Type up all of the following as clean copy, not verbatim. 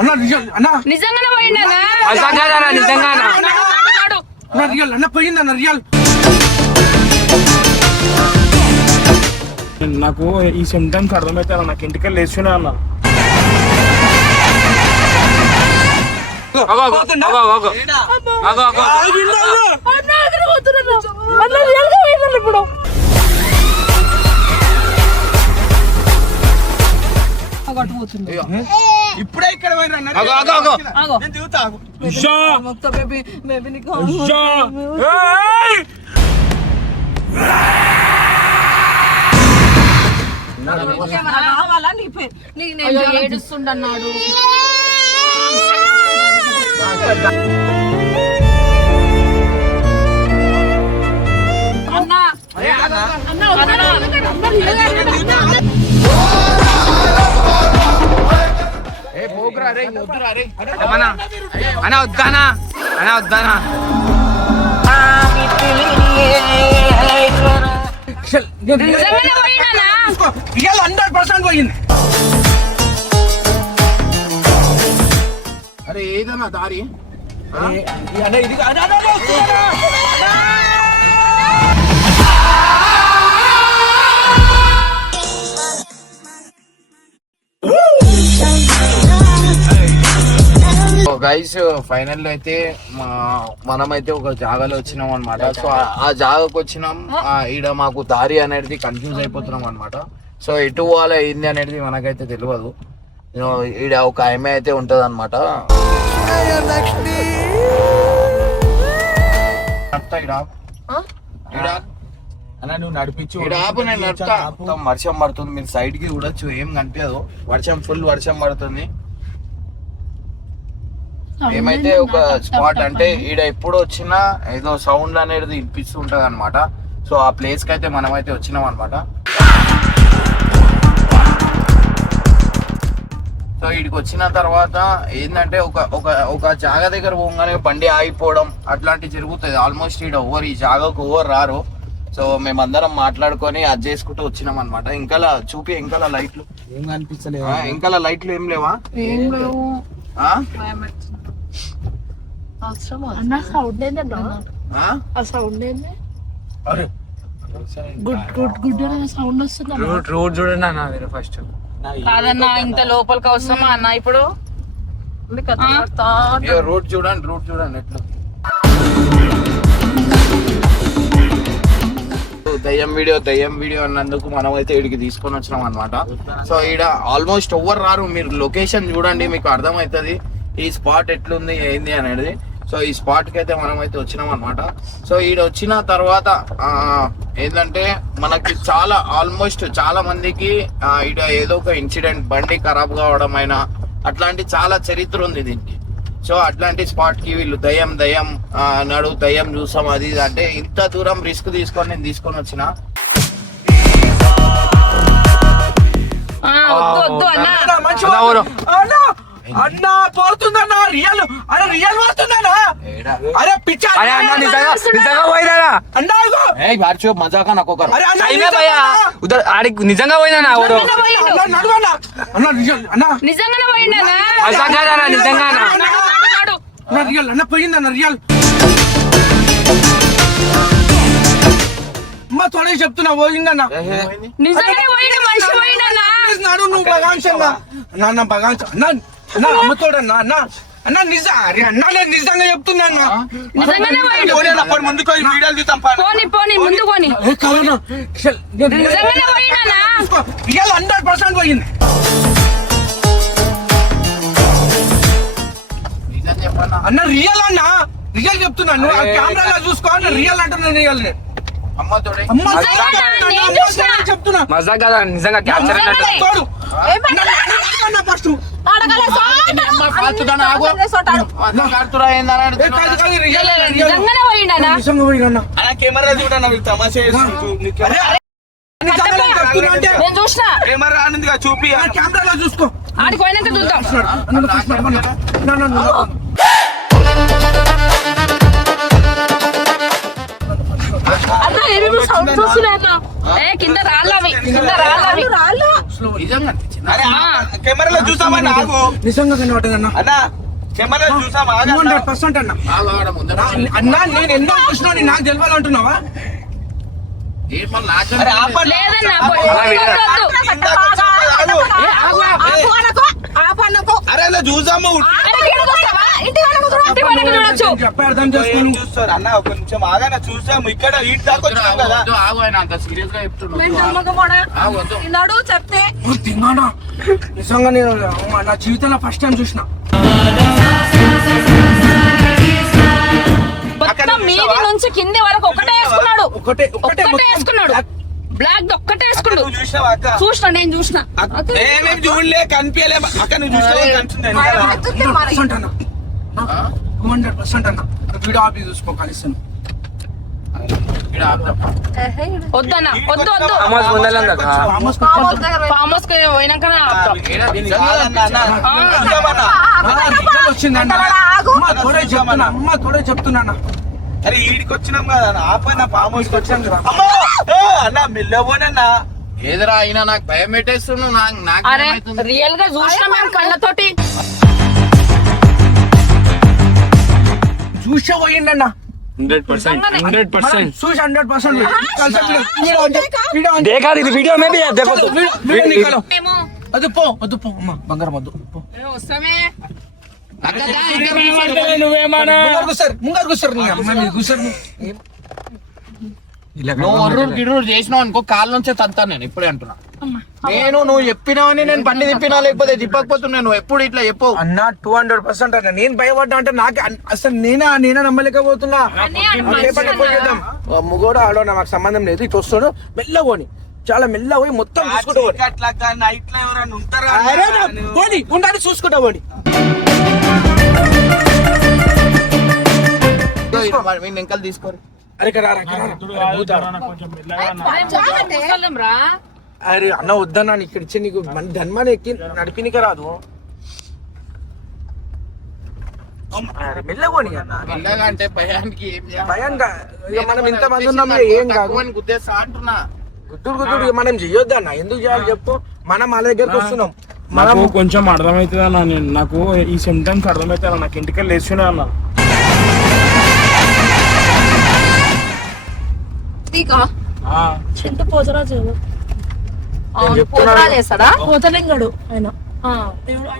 అన్న రియల్ అన్న నిజంగానే పోయిండనా అన్న రియల్ అన్న పోయిందన్న రియల్. నాకు ఈ సిమ్టమ్స్ అర్థమైతే నాకు ఇంటికి లేచున్నా అన్న. ఇప్పుడు ఇప్పుడే ఇక్కడ ఏడుస్తుండన్నాడు. అన్నా వద్దానా అన్నా వద్దానా రియల్ 100% పోయింది. అరే ఏదన్నా దారి ఇది గైస్ ఫైనల్ అయితే మనమైతే ఒక జాగాలో వచ్చినాం అనమాట. సో ఆ జాగాకు వచ్చినాం. ఈడ మాకు దారి అనేది కన్ఫ్యూజ్ అయిపోతున్నాం అనమాట. సో ఎటు పోవాలి ఏంది అనేది మనకైతే తెలియదు. ఈడ ఒక ఆమె అయితే ఉంటది అనమాట. నువ్వు నడిపించు. వర్షం పడుతుంది, మీరు సైడ్ కి చూడొచ్చు, ఏం కనిపించదు. ఫుల్ వర్షం పడుతుంది. ఏమైతే ఒక స్పాట్ అంటే ఈడ ఎప్పుడు వచ్చినా ఏదో సౌండ్ అనేది వినిపిస్తూ ఉంటది అనమాట. సో ఆ ప్లేస్ కి అయితే మనం అయితే వచ్చినాం అనమాట. సో వీడికి వచ్చిన తర్వాత ఏంటంటే ఒక జాగా దగ్గర పోగానే బండి ఆగిపోవడం అట్లాంటివి జరుగుతుంది. ఆల్మోస్ట్ ఈడ ఈ జాగాకు రారు. సో మేమందరం మాట్లాడుకొని అది చేసుకుంటూ వచ్చినాం అనమాట. ఇంకా చూపి ఇంకా లైట్లు ఏం కనిపిస్తలేవు. ఇంకా లైట్లు ఏం లేవా? రోడ్ చూడండి అన్న ఫస్ట్. కాదన్నా ఇంత లోపలికి అవసరమా అన్న ఇప్పుడు? రోడ్ చూడండి ఎట్లా. దయ్యం వీడియో అన్నందుకు మనం అయితే ఇక్కడికి తీసుకొని వచ్చినాం అనమాట. సో ఈడ ఆల్మోస్ట్ ఎవరు రారు. మీరు లొకేషన్ చూడండి, మీకు అర్థమవుతుంది ఈ స్పాట్ ఎట్లుంది ఏంది అనేది. సో ఈ స్పాట్ కి అయితే మనం అయితే వచ్చినాం అనమాట. సో ఈడ వచ్చిన తర్వాత ఏంటంటే మనకి ఆల్మోస్ట్ చాలా మందికి ఈడ ఏదో ఒక ఇన్సిడెంట్, బండి ఖరాబ్ కావడం అయినా అట్లాంటి చాలా చరిత్ర ఉంది దీనికి. సో అట్లాంటి స్పాట్ కి వీళ్ళు దయ్యం నడు దయ్యం చూసాం అది అంటే ఇంత దూరం రిస్క్ తీసుకొని నేను తీసుకొని వచ్చిన. అన్న పోతుందన్న రియల్. అరే రియల్ పోతుందన్నా. అరే పిచ్చా మజాకా నాకు నిజంగా పోయినా నిజంగానే పోయిండనా? రియల్ అన్న పోయిందన్న రియల్. అమ్మ తోడే చెప్తున్నా పోయిందన్న. నిజంగానే పోయిండు, మనిషి పోయిండనా? నాడు నువ్వు బగాంచన్నా నాన్న బగాంచ అన్న అమ్మతోడన్నా అన్న అన్న నిజంగా చెప్తున్నా అన్న. నిజంగానే ముందుకు వీడియోలు తీద్దాం. పోనీ ముందు పోనీ. నిజంగానే పోయిండనా? రియల్ 100% పోయింది. అన్న రియల్ చెప్తున్నా. నువ్వు కెమెరాలో చూసుకో అన్న. రియల్ అంటున్నా రియల్ చెప్తున్నా. మజా కదా నిజంగా క్యాప్చర్ తోడు ఫస్ట్ నిజంగానే పోయిండనా? కెమెరా చూడన్నా తమాషా నేను చూసిన. కెమెరా చూపి కెమెరాలో చూసుకో. ఆడికి పోయినాక చూద్దాం. అన్న ఏమేమి సౌండ్ చూస్తున్నా. కింద రాళ్ళవి నిజంగా వచ్చిందా? కెమెరాలో చూసామన్నా నిజంగా కనబడ్డదన్నా అన్న కెమెరా చూసామా 200% అన్న ఆడ ముందర అన్నా నేను ఎన్నో చూసినా నాకు తెలియాలంటున్నావా ఏం మళ్ళీ నాకు అరే ఆపన్న లేదన్నా అరే అలా చూసాము చూడొచ్చు. చెప్పి అర్థం చేసుకోను చూస్తారు అన్న ఒక నిమిషం ఆగానే చూసాము ఇక్కడ ఈట్ దాకా వచ్చినాం కదా వద్దు, ఆగు ఆయన అంత సీరియస్ గా చెప్తున్నాడు. వద్దు నడు చెప్తే తిన్నాడా నిజంగా నేను నా జీవితంలో ఫస్ట్ టైం చూసిన మొత్తం మీది నుంచి కింది వరకు ఒకటే వేసుకున్నాడు ఒకటే ఒక్కటే వేసుకున్నాడు బ్లాక్ ఒక్కటే వేసుకున్నాడు నువ్వు చూసినావా అక్క చూసిన నేను చూసిన మేమేం చూడలే కనిపించలే అక్క నువ్వు చూసావా కనిపించింది 100% అన్న 200% అన్న వీడియో ఆపి చూసుకో కలిస్తాను ఈడ ఆపుతా. వద్దన్న వద్దు వద్దు ఫామ్ హౌస్ కి పోయినాక ఆపుతాం. ఈడ ఇది నిజంగా కాదన్న, అన్న. కనిపించింది. చూసామన్నా? వచ్చిందన్న అమ్మ తోడే చెప్తున్నా అరే ఈడికి వచ్చినాం కదా అన్న. ఆపన్న ఫామ్ హౌస్ కి వచ్చినాం కదా అమ్మో! అన్న మెల్లబోనన్నా ఏదిరా అయినా నాకు భయం పెట్టేస్తున్నావు నాకు అరే భయమవుతుంది. రియల్ గా చూసిన మేము కళ్ళతోటి చూసే పోయిండన్న 100%. చూసి 100% देखा ఇది వీడియో మే भी देखो तो వీడియో నికాలో మేము వద్దు పో అమ్మ బంగారం వద్దు పో వస్తామే ముంగారు కూర్చారు నీ అమ్మ మీరు కూర్చారు నువ్వు ఒర్రూరు గిర్రూరు చేసినావు అనుకో కాళ్ళ నుంచే తంతాను నేను ఇప్పుడే అంటున్నా. నువ్వు చెప్పినావని నేను బండి తిప్పినా లేకపోతే తిప్పకపోతున్నా నువ్వు ఎప్పుడు ఇట్లా చెప్పవు. అన్న 200% అన్న నేను భయపడ్డా అంటే నాకు అసలు నేనే నమ్మలేకపోతున్నా ముగోడు ఆడో నాకు సంబంధం లేదు ఇటు వస్తాడు మెల్లగోని చాలా మెల్ల పోయి మొత్తం చూసుకుంటా పోనీ. అట్లా నైట్ లో ఎవరైనా ఉంటారా అరే నా పోనీ ఉండాలి చూసుకుంటా పోనీ వీడిని ఎంకలు తీసుకోరు. అరే కదా రా అరే అన్న వద్దన్నా ఇక్కడ ఇచ్చి నీకు మన ధన్మాన్ని ఎక్కి నడిపినిక రాదు అరే మెల్లగోని అన్న మెల్లగా అంటే భయానికి ఏం చేయాలి? భయంగా ఇక మనం ఇంత మంది ఉన్నాం ఏం కాదు తక్కువని గుద్దేస్తా అంటున్నా. గుద్దుడు ఇక మనం చెయ్యొద్దు అన్న ఎందుకు చేయాలి చెప్పు మనం మన దగ్గరకు వస్తున్నాం మనం నాకు కొంచెం అర్థమవుతుంది అన్న నేను నాకు ఈ సిమ్టమ్స్ అర్థమవుతుంది అన్న నాకు ఇంటికి లేచున్నా అన్న ఆ, చింత పోతరాజు చెప్తున్నా. పోతరాజు వేస్తాడా పోతలింగడు ఆయన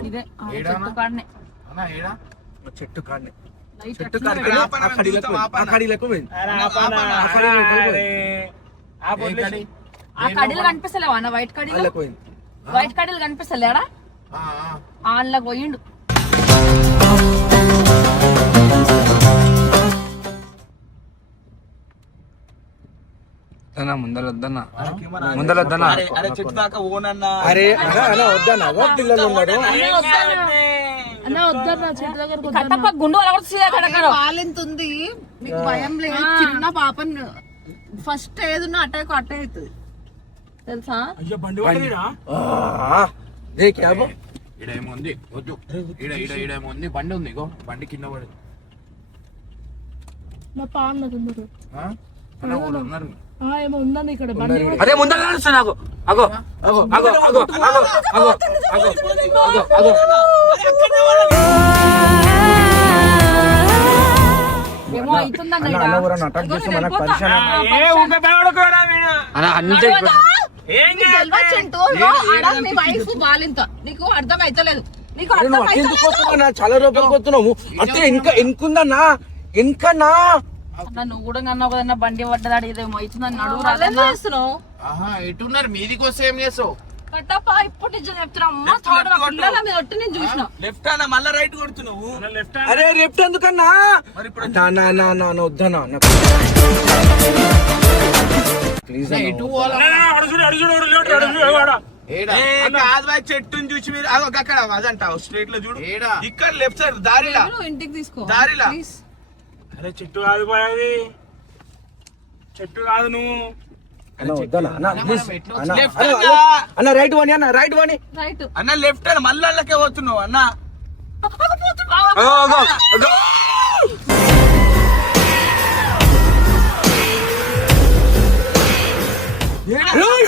ఇదే ఏడా? చెట్టు కాడనే అన్నా, ఏడా? చెట్టు కాడనే లైట్ చెట్టు అట్లనే కాడికి ఆపన, ఆ కడిలకు జీవితం ఆపన. ఆ కడిలకు పోయింది అరే ఆపనా, అరే, అరే, ఆ ఏ పొద్దులేసి. కడి? ఆ కడీలు కనిపిస్తలేవా అన్న వైట్ కడీలు వాళ్ళకి పోయింది వైట్ కడీలు కనిపిస్తలేడా ఆ, ఆ. ఆన్లకు పోయిండు ముందరొద్దన్నా అరే చెట్టు దాకా ఓనన్నా అరే అన్న వద్దన్న పిల్లలు ఉన్నారు అన్న వద్దన్న చెట్టు దగ్గరకు కట్టప్ప గుండు అలవడుతుంది కడకడం వాళ్ళెంత ఉంది మీకు భయం లేదు చిన్న పాపను ఫస్ట్ ఏదున్నా అటాక్ అట్టే అవుతుంది తెలుసా అయ్యో బండి పడేదిరా దేకి అబ్బో ఈడేమో ఉంది వద్దు ఈడేమో ఉంది బండి ఉంది ఇగో బండి కింద పడదు. మా పాన్న తొందర అన్న వాళ్ళు ఉన్నారు. ఏమో ఉందని ఇక్కడ బండి కూడా అదే ముందర నడుస్తా నాకు అగో అగో అగో అగో అగో అగో అగో అగో ఏమో అవుతుందన్న అన్న ఈడ. అన్న ఎవరన్నా అటాక్ చేస్తే మనకు పరిచయం అలా అంతే మీ వైఫ్ బాలింత నీకు అర్థం అయితలేదు నీకు అరే నువ్వు అటు ఎందుకు పోతున్నావు చాలా రూపాయలు పోతున్నావు అంటే ఇంకా ఇంకుందన్నా ఇంకన్నా అన్న నువ్వు కూడా అన్నావు కదన్నా బండి పడ్డదాడు ఇదేమో అవుతుందని నడువు అర్థం రాదన్నా చేస్తున్నావు ఆహా ఎటున్నారు మీదికి వస్తే ఏం చేస్తావు? కట్టప్ప ఇప్పుడు నిజం చెప్తున్నా అమ్మ థర్డ్ పిల్లల మీద ఒట్టి నేను చూసిన లెఫ్ట్ అన్న మళ్ళా రైట్ కొడుతున్నావు అరే రేపు ఎందుకన్నా వద్దనా ప్లీజ్ అన్న, ఎటు పోవాలా? ఏడా? కాదు బాయ్ చెట్టుని చూసి మీరు అదో అక్కడ అదంట స్ట్రీట్ లో చూడు ఏడా? ఇక్కడ లెఫ్ట్ సైడ్ దారిలా నువ్వు ఇంటికి తీసుకో దారిలా. ప్లీజ్ అరే చెట్టు కాదు పోయేది చెట్టు కాదు నువ్వు అన్న వద్దనా అన్న ప్లీజ్ అన్న లెఫ్ట్ అన్న, అన్న. అన్న రైట్ వని అన్న రైట్ వని రైట్ అన్న లెఫ్ట్ అన్న మళ్ళీ అల్లకే పోతున్నావు అన్న అగో అగో అగో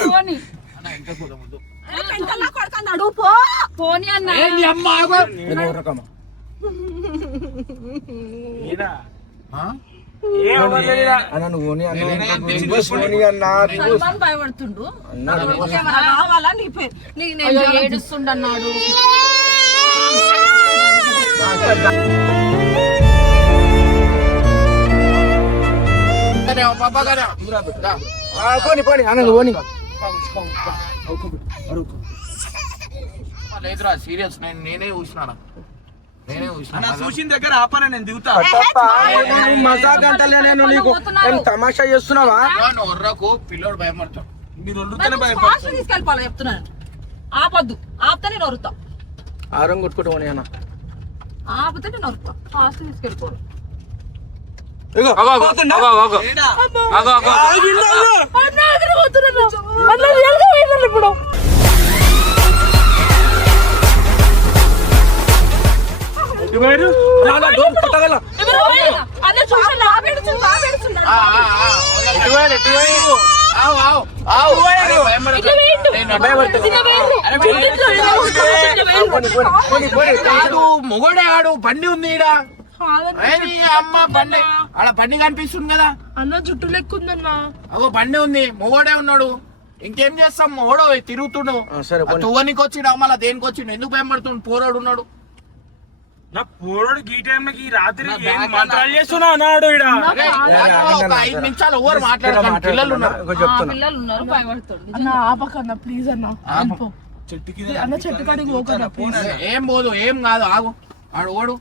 పోనీ. అన్న, ఇంకా పోదాం వద్దు. మెంటల్ కొడుకు అడుగు పో. పోనీ అన్న ఏ నీ అమ్మ ఆగు. అన్న నువ్వు పోనీ అన్న సల్మాన్ భయపడుతుండు. ఇంకేమైనా కావాలా నీకు నేను ఏడుస్తుండన్నాడు. పోనీ అన్న నువ్వు పోనీ. లేదురా సీరియస్ నేనే చూసినా చూసిన దగ్గర ఆపన నేను దిగుతా. మజాక్ అంటలే నేను నీకు ఏం తమాషా చేస్తున్నావా? ఒర్రకు పిల్లోడు భయపడతాడు. మీరు ఒళ్ళుతోనే ఫాస్ట్ భయపడతారు. తీసుకెళ్ళిపోవాలి చెప్తున్నాను. ఆపొద్దు, ఆపితే నేను వరుతా. ఆరం కొట్టుకుంటూ పోనీ అన్న. ఆపితే నేను వరుతా. ఫాస్ట్ తీసుకెళ్ళిపోవాలి. ఇగో ఆగు, ఆగు, ఆగు, ఆగు, ఆగు. ఏడా? ఆగు, ఆగు. ఇప్పుడు డోర్ కొట్టగల అన్న చూసి లాభేడుచున్నాడు. మొగడే ఆడు బండి ఉంది ఈడ. అమ్మ బండి ఆడ బండి కనిపిస్తుంది కదా. అన్న జుట్టు లెక్కుందన్నా. అగో బండి ఉంది, మొగోడే ఉన్నాడు. ఇంకేం చేస్తాం, మొగోడు తిరుగుతుండు. సరే తువ్వనికి వచ్చిండు, మళ్ళీ దేనికి వచ్చిండు, ఎందుకు భయపడుతుండు? పోరాడు ఉన్నాడు. నా పోరడు ఈ టైంకి రాత్రి ఏం మంత్రాలు చేస్తున్నా అన్నాడు ఈడ. అరే, ఒక 5 నిమిషాలు ఎవరు మాట్లాడకండి, పిల్లలు ఉన్నారు. చెప్తున్నా పిల్లలు ఉన్నారు భయపడుతుంది. అన్న ఆపకన్నా ప్లీజ్ అన్న. అన్న చెట్టు కాడికి పోకన్నా ప్లీజ్. ఏం పోదు, ఏం కాదు, ఆగు. ఆడు ఓడు.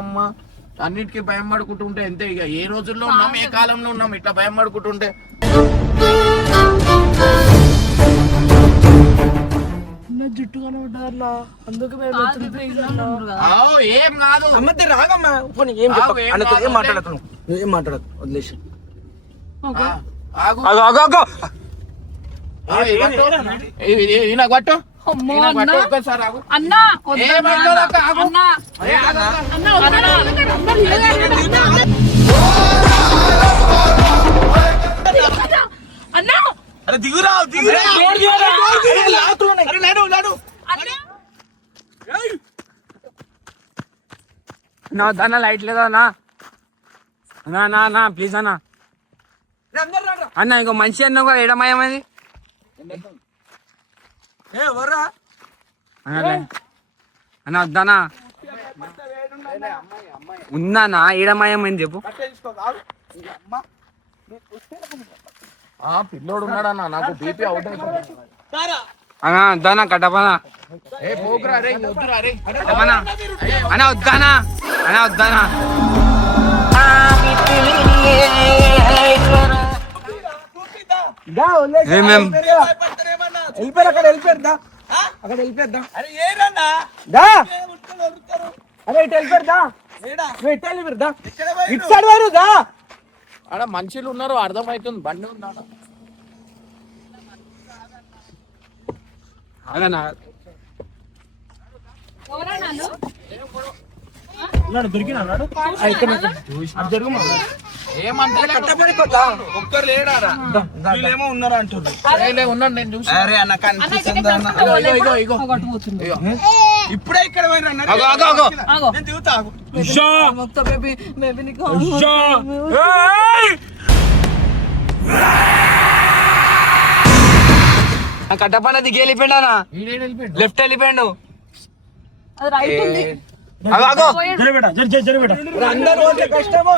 అమ్మ అన్నిటికీ భయం పడుకుంటుంటే ఎంతే. ఇక ఏ రోజుల్లో ఉన్నాం, ఏ కాలంలో ఉన్నాం, ఇట్లా భయం పడుకుంటుంటే. జుట్టు కనబడ్డారులా అందుకు ఏం కాదు. అమ్మతే రాగమ్మా పోనీ ఏం చెప్పకు. ఏం అన్నతో ఏం కాదు, మాట్లాడకు నువ్వు ఏం మాట్లాడకు వదిలేసి. ఆగు. ఈయన కొట్టు, ఈయన కొట్టు, ఒక్కసారి ఆగు. అన్న ఏమంటారు అక్క? ఆగు. అన్న అన్న అరే దిగురా దిగురా. నా దాన్న లైట్ లేదా నా నా నా ప్లీజ్ అన్న. అన్న ఇంకో మంచి అన్న ఎడమయమది అన్న వద్దానా ఉందానా ఏడమయమని చెప్పు. పిల్లోడు ఉన్నాడన్నా, నాకు బీపీ అవుట్ అవుతుంది. అన్న వద్దానా కట్టపనా ఏ పోకురా రే, వద్దురా రే. కట్టపనా అన్న వద్దానా అన్న వద్దానా. వెళ్ళిపోయారు అక్కడ వెళ్ళిపోయారు అక్కడ వెళ్ళిపోద్దాం. అరే ఏరన్నా దా అరే ఇటు వెళ్ళిపోయారు దా నువ్వు ఇటు వెళ్ళిపోయారు దా ఇటు సైడ్ వారు దా. ఆడ మనుషులు ఉన్నారు, అర్థమవుతుంది. బండి ఉన్నాడు. అదనా దొరికిన అన్నాడు ఏమంటే ఒక్కరు లేడారా? వీళ్ళేమో ఉన్నారా అంటున్నారు. ఉన్నాడు, నేను చూసి. అరే అన్న కనిపిస్తుంది అన్న. ఇగో ఇగో ఇప్పుడే ఇక్కడ పోయిన అన్న. ఆగు, ఆగు, ఆగు. నేను దిగుతా ఆగు. కట్టపన దిగి వెళ్ళిపోయాడా లెఫ్ట్ వెళ్ళిపోయాడు. అది రైట్ ఉంది. అందరూ వచ్చే కష్టము.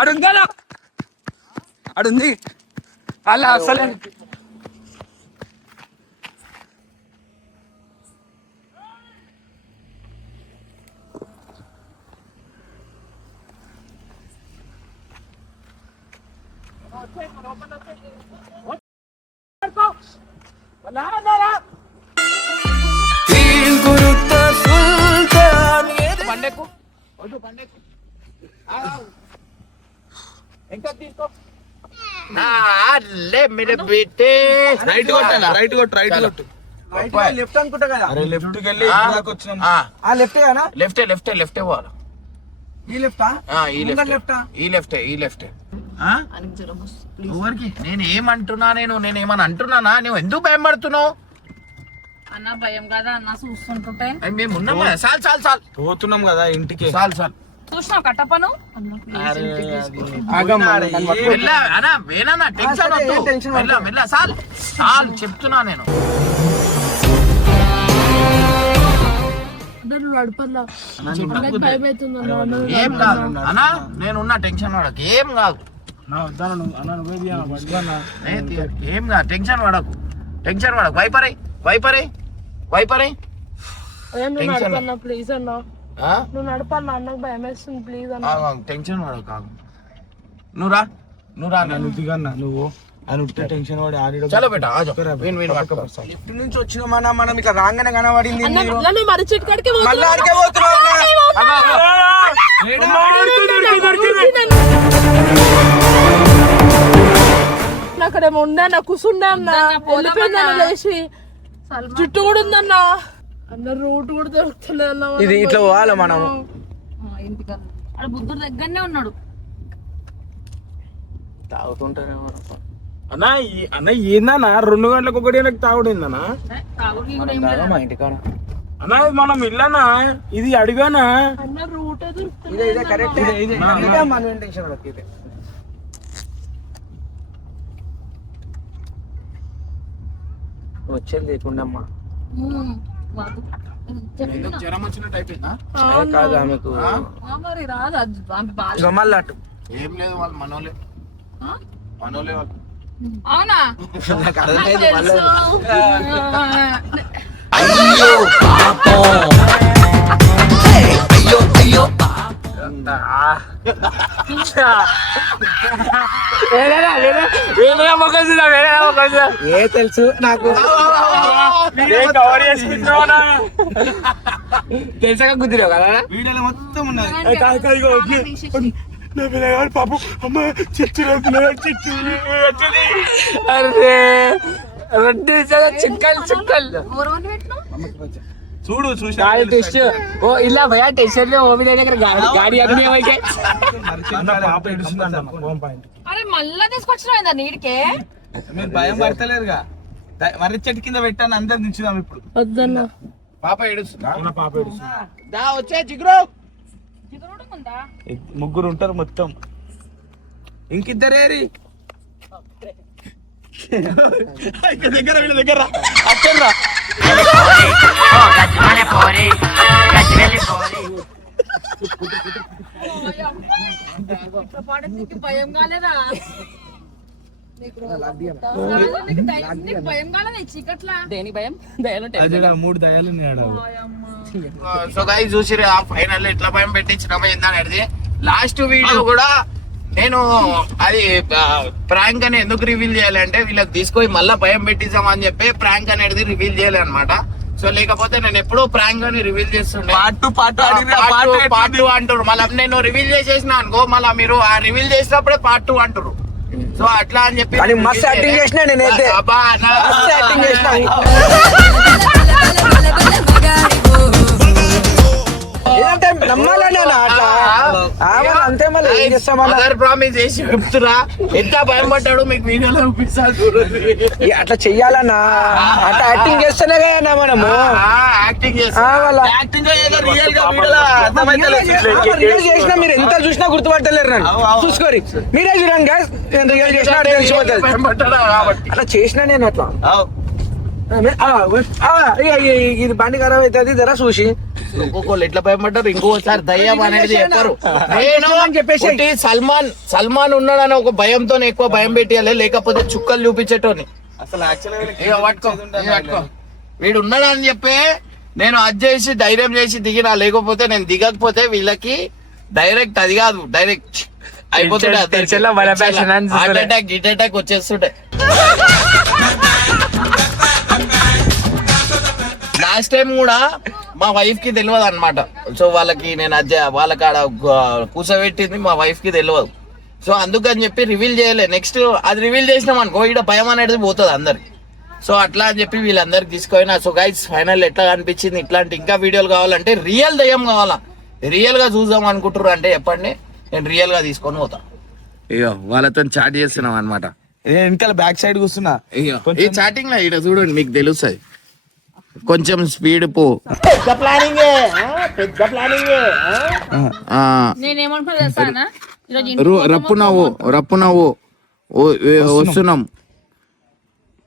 అడుందా అడుంది అలా అసలే పండెక్కు, పండెక్కు. ఇంకా తీసుకో. లే మీరు బిట్టే రైట్ కొట్టాలా రైట్ కొట్టు లెఫ్ట్ అనుకుంటా కదా. అరే లెఫ్ట్ కి వెళ్ళి ఇటు దాకా వచ్చినాం. ఆ లెఫ్ట్ గానా? లెఫ్ట్ పోవాలి. ఈ లెఫ్టా? ఈ లెఫ్ట్ ఆయనకి జ్వరం వస్తుంది. ఎవరికి నేను ఏమంటున్నా నేనేమని అంటున్నానా? నువ్వు ఎందుకు భయం పడుతున్నావు? అన్న భయం కదా అన్న చూస్తుంటుంటే. మేము ఉన్నాం కదా. చాలు పోతున్నాం కదా ఇంటికి. చాలు చూసినావు కట్టపను టెన్షన్ చాలు చెప్తున్నా నేను. నడపన్నా భయం అవుతుంది ఏం కాదు అన్నా, నేనున్నా టెన్షన్ పడకు, ఏం కాదు. ఏం కాదు, టెన్షన్ పడకు. వైపరై నువ్వు నడపన్నా ప్లీజ్ అన్నా. నువ్వు నడపన్నా, అన్నకు భయం వేస్తుంది ప్లీజ్ అన్న. టెన్షన్ పడకు. నువ్వు రా నువ్వు దిగన్నా నువ్వు అని ఉంటే టెన్షన్ పడి ఆడిడో. చలో బేటా లెఫ్ట్ నుంచి వచ్చినామన్నా, మనం ఇట్లా రాగానే కనబడింది. అన్న నువ్వు మర్రి చెట్టు కాడికి మళ్ళీ ఆడికే పోతున్నావు అన్నా. అక్కడేమో ఉండే అన్న, కూర్చుండే అన్న, వెళ్ళిపోయిందన్న లేచి. జుట్టు కూడా ఉందన్న. అన్న రూట్ కూడా దొరుకుతలేదు అన్న. ఇది ఇట్లా పోవాలి మనం. ఇంటికన్నా అక్కడ బుద్ధుడు దగ్గరనే ఉన్నాడు. తాగుతుంటారేమో. అన్న ఏందన్నా 2 గంటలకు 1 గంటలకు తాగుడిందన్నా? తాగుడు కూడా ఏం లేదు. మా ఇంటికాడ అన్న ఇది మనం ఇల్లనా? ఇది అడిగానా? అన్న రూట్ దొరుకుతుంది. ఇదే కరెక్ట్. మనం టెన్షన్ పడకు. ఇదే వచ్చేది లేకుండా అమ్మా. మాకు జ్వరం వచ్చినట్టు అయిపోయిందా? కాదు ఆమెకు మరి రాదు అది ఆమె బాధ. ఇక మళ్ళీ అటు. ఏం లేదు, వాళ్ళు మనోలే వాళ్ళు. అవునా నాకు అర్థమైంది మళ్ళీ. ఏ తెలుసు నాకు. తెలుసా కుదిరావు కదా? వీడియోలో మొత్తం ఉన్నది. పాపం అమ్మ చెట్టు అరే 2 నిమిషాలు చుక్కలు ఎవరెవరిని పెట్టినావు? చూడు చూసి गाड़ी टेस्ट ओ इला भैया टेस्ट में वो भी लेने कर गाड़ी अपनी है के పాప ఏడుస్తుందంట ఫోన్ పాయింట్. అరే మళ్ళా తీసుకొచ్చినా నీడికే. మీరు భయం పడతలేరుగా. మర్రి చెట్టు కింద పెట్టాను, అందరు దించుదాం ఇప్పుడు. వద్దన్న. పాప ఏడుస్తుందా? పాప ఏడుస్తుంది. దా వచ్చే జిగురు. జిగురుడు ఉందా? 3 ఉంటారు మొత్తం. ఇంకిద్దరేరి దగ్గర వీళ్ళ దగ్గర అచ్చర్రా. భయం కాలేదా? నీకు భయం కాలేదా చీకట్లా? దేని భయం? 3 దయాలు ఉన్నాడు. సో గైస్ చూసిరా ఫైనల్ ఎట్లా భయం పెట్టించినామో ఏందనేది. లాస్ట్ వీడియో కూడా నేను అది ప్రాంక్ అని ఎందుకు రివీల్ చేయాలంటే వీళ్ళకి తీసుకొని మళ్ళీ భయం పెట్టించామని చెప్పి ప్రాంక్ అనేది రివీల్ చేయాలి అనమాట. సో లేకపోతే నేను ఎప్పుడూ ప్రాంక్ అని రివీల్ చేస్తుండే. పార్ట్ 2 అంటారు. మళ్ళీ నేను రివీల్ చేసేసిన అనుకో, మళ్ళీ మీరు ఆ రివీల్ చేసినప్పుడే పార్ట్ 2 అంటారు. సో అట్లా అని చెప్పి కానీ మస్తు యాక్టింగ్ చేసినా నేనైతే. అబ్బా, మస్తు యాక్టింగ్ చేసినా. ఏదంటే నమ్మాలని అట్లా అంతే. మళ్ళీ ఏం చేస్తాం అలా? ప్రామిస్ చేసి చెప్తున్నా, ఎంత భయపడ్డాడు మీకు వీడియోలో చూపిస్తాను చూడండి. అట్లా చెయ్యాలన్నా, అట్లా యాక్టింగ్ చేస్తేనే కదా మనము యాక్టింగ్ యాక్టింగ్ రియల్ గా వీడియోలో అర్థమైతలేదు. రియల్ చేసినా మీరు ఎంత చూసినా గుర్తుపట్టలేరు నన్ను. చూసుకోరి మీరే చూడండి guys. నేను రియల్ చేసినా తెలిసిపోతుంది. అట్లా చేసినా నేను అట్లా. ఇది బండి ఖరాబ్ అవుతుంది ధర చూసి ఒక్కొక్కళ్ళు ఎట్లా భయపడ్డారు. ఇంకోసారి దయ్యం అనేది చెప్పారు. చెప్పేసి సల్మాన్ ఉన్నాడని ఒక భయంతో ఎక్కువ భయం పెట్టాలి, లేకపోతే చుక్కలు చూపించేటోని. అసలు పట్టుకో వీడు ఉన్నాడని చెప్పి నేను అది చేసి ధైర్యం చేసి దిగినా, లేకపోతే నేను దిగకపోతే వీళ్ళకి డైరెక్ట్ అది కాదు డైరెక్ట్ అయిపోతుండే. హార్ట్ అటాక్ గిట్ అటాక్ వచ్చేస్తుంటే. లాస్ట్ టైం కూడా మా వైఫ్ కి తెలియదు అనమాట. సో వాళ్ళకి నేను వాళ్ళకి ఆడ కూర్చోబెట్టింది మా వైఫ్ కి తెలియదు. సో అందుకని చెప్పి రివీల్ చేయలే. నెక్స్ట్ అది రివీల్ చేసినాం అనుకో ఇక్కడ భయం అనేది పోతుంది అందరికి. సో అట్లా అని చెప్పి వీళ్ళందరికి తీసుకుపోయినా. సో గైస్ ఫైనల్ ఎట్లా అనిపించింది, ఇట్లాంటి ఇంకా వీడియోలు కావాలంటే రియల్ దయ్యం కావాలా, రియల్ గా చూద్దాం అనుకుంటారు అంటే చెప్పండి, నేను రియల్ గా తీసుకొని పోతా. అయ్యో వాళ్ళతో చాట్ చేస్తున్నాం అనమాట. వెనకాల బ్యాక్ సైడ్ కూర్చున్నా. ఈ చాటింగ్ లో ఇక్కడ చూడండి మీకు తెలుస్తుంది. కొంచెం స్పీడ్ పో. నేనేమంటున్నా తెలుసా, రప్పు నవ్వు వస్తున్నాం,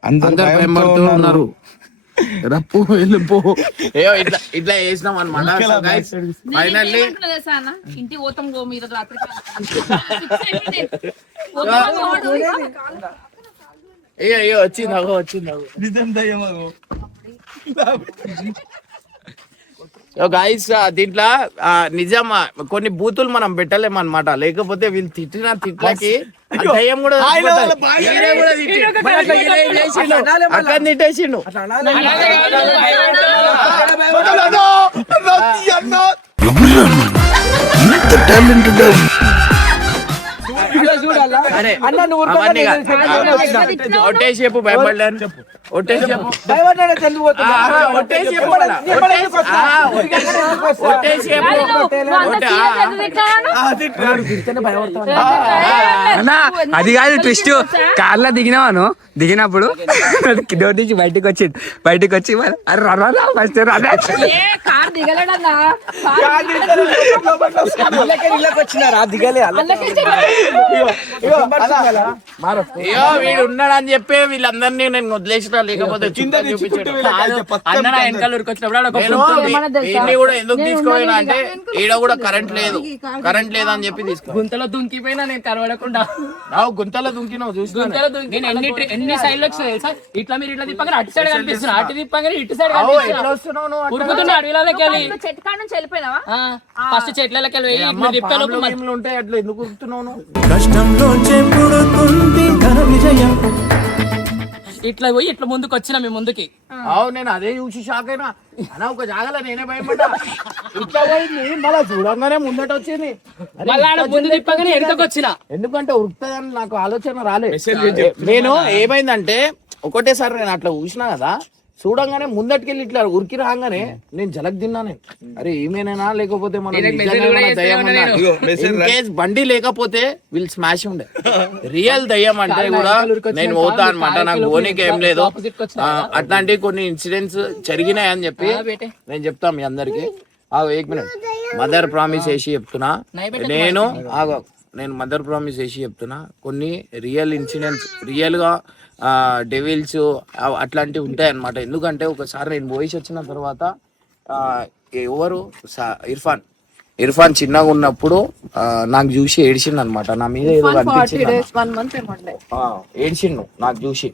అందరు భయపడుతూ ఉన్నారు, రప్పు వెళ్ళిపో. ఏయో ఇట్లా ఇట్లా వేసినాం అనమాట. ఫైనల్లీ ఇంటికి పోతాం మీరు రాత్రి అయ్యో వచ్చింది నిజం దయ్యం. గైస్ దీంట్లో నిజం కొన్ని బూతులు మనం పెట్టలేము అనమాట, లేకపోతే వీళ్ళు తిట్టిన తిట్లకి దయ్యం కూడా అక్కడ తిట్టేసిండు. ఒట్టేసేపు భయపడ్డాను, ఒట్టేసేపు అది కాదు ట్విస్ట్. కార్లో దిగినావాను, దిగినప్పుడు డోర్ నుంచి బయటకు వచ్చి అరే రన్నా ఫస్ట్ కార్ దిగలేడన్నా వచ్చినారా దిగలే. అయ్యో వీడు ఉన్నాడు అని చెప్పి వీళ్ళందరినీ నేను వదిలేసిన, లేకపోతే వీడిని కూడా ఎందుకు తీసుకోపోయినా అంటే ఈడ కూడా కరెంట్ లేదు అని చెప్పి తీసుకో. గుంతలో దుంకిపోయినా నేను కనబడకుండా. గుంతలో దుంకినావు చూసిన ఎన్ని సైడ్ లక్ష తెలుసా, ఇట్లా మీరు ఇట్లా తిప్పగానే అటు సైడ్ కనిపిస్తున్నా, అటు తిప్పగానే ఇటు సైడ్ ఉరుకుతున్నా అడవిలోకి వెళ్ళి. చెట్టు కాడ నుంచి వెళ్ళిపోయినావా? ఫస్ట్ చెట్లకి వెళ్ళి ఉంటాయి అట్లా ఎందుకు ఉరుకుతున్నావు? ఇట్లా పోయి ఇట్లా ముందుకు వచ్చిన మీ ముందుకి. నేను అదే చూసి షాక్ అయినా. అలా ఒక జాగలో నేనే భయపడ్డా, ఇట్లా పోయింది మళ్ళా చూడంగానే ముందట వచ్చింది. ముందు తిప్పగానే వెనుకకు వచ్చిన, ఎందుకంటే ఉరుకుతుందని నాకు ఆలోచన రాలేదు. నేను ఏమైందంటే ఒకటేసారి నేను అట్లా చూసినా కదా, చూడంగానే ముందటికెళ్ళి ఇట్లా ఉరికి రాగానే నేను జలక్ తిన్నాను. అరే ఏమేనా లేకపోతే మనం బండి లేకపోతే వీళ్ళు స్మాష్ ఉండే. రియల్ దయ్యం అంటే కూడా నేను పోతా అనమాట, నాకు పోనీకి ఏం లేదు. అట్లాంటి కొన్ని ఇన్సిడెంట్స్ జరిగినాయి అని చెప్పి నేను చెప్తా మీ అందరికి. ఒక మినిట్, మదర్ ప్రామిస్ వేసి చెప్తున్నా, నేను మదర్ ప్రామిస్ వేసి చెప్తున్నా, కొన్ని రియల్ ఇన్సిడెంట్స్ రియల్ గా డెవిల్స్ అట్లాంటివి ఉంటాయి అన్నమాట. ఎందుకంటే ఒకసారి నేను పోయేసి వచ్చిన తర్వాత ఎవరు ఇర్ఫాన్ చిన్నగా ఉన్నప్పుడు నాకు చూసి ఏడ్చిండు అనమాట. నా మీద ఏదో అనిపించింది, ఏడ్చిండు నాకు చూసి.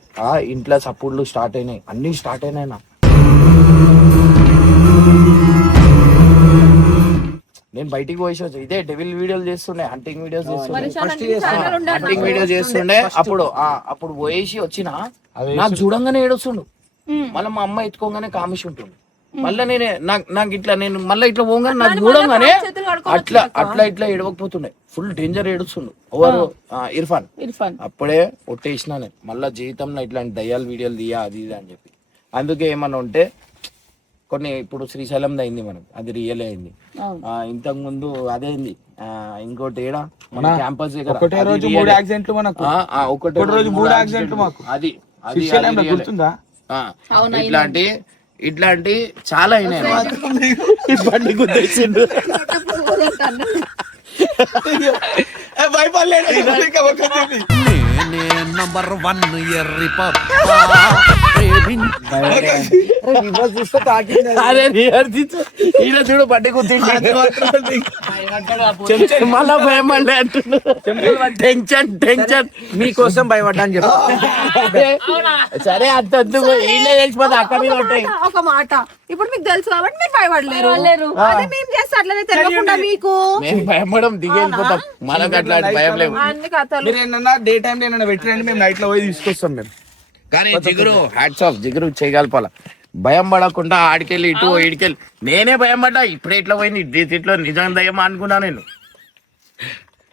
ఇంట్లో సపోర్ట్లు స్టార్ట్ అయినాయి, అన్ని స్టార్ట్ అయినాయి. నేను బయటికి పోయేసి వచ్చి ఇదే డెవిల్ వీడియోలు చేస్తుండే, హంటింగ్ వీడియోస్ చేస్తుండే. అప్పుడు పోయేసి వచ్చిన నాకు చూడంగానే ఏడొస్తుండు. మళ్ళీ మా అమ్మ ఎత్తుకోగానే కామిషి ఉంటుంది. మళ్ళీ నాకు ఇట్లా నేను మళ్ళీ ఇట్లా పోగానే నాకు చూడంగానే అట్లా ఏడవకపోతుండే. Full danger ఏడుస్తుండు. ఎవరు? ఇర్ఫాన్. అప్పుడే ఒట్టేసిన నేను మళ్ళీ జీవితంలో ఇట్లాంటి దయ్యాల వీడియోలు తీయ అది ఇది అని చెప్పి. అందుకే ఏమన్నా ఉంటే కొన్ని ఇప్పుడు శ్రీశైలం అయింది మనకు, అది రియల్ అయింది. ఇంతకు ముందు అదేంది ఇంకోటి ఏడా మన క్యాంపస్ ఒకటే రోజు 3 యాక్సిడెంట్లు మనకు, ఒకటే రోజు 3 యాక్సిడెంట్లు మాకు. అది గుర్తుందా? ఇట్లాంటి చాలా అయినాయి. బండి గుర్తొచ్చిండు. చూడు బండి కూర్చుంటే మళ్ళా భయం టెన్షన్ మీకోసం భయపడ్డా అని చెప్పి. సరే అంత ఈయన తెలిసిపోతే అక్కడ మీద ఉంటాయి. ఒక మాట, ఇప్పుడు మీకు తెలుసు కాబట్టి మీరు భయపడలేరు. అదే మేము చేస్తే అట్లనే తెలియకుండా మీకు మేము భయపడం దిగి వెళ్ళిపోతాం. మనకు అట్లాంటి భయం లేవు. మీరు ఏంటన్నా డే టైం ఏమన్నా పెట్టిరండి, మేము నైట్ లో పోయి తీసుకొస్తాం మేము. కానీ జిగురు హ్యాట్స్ ఆఫ్, జిగురు చేయగలపాల. భయం పడకుండా ఆడికెళ్ళి ఇటు ఈడికెళ్ళి నేనే భయం పడ్డా. ఇప్పుడే ఇట్లా పోయింది ఇట్లా నిజంగా దయ్యం అనుకున్నా నేను.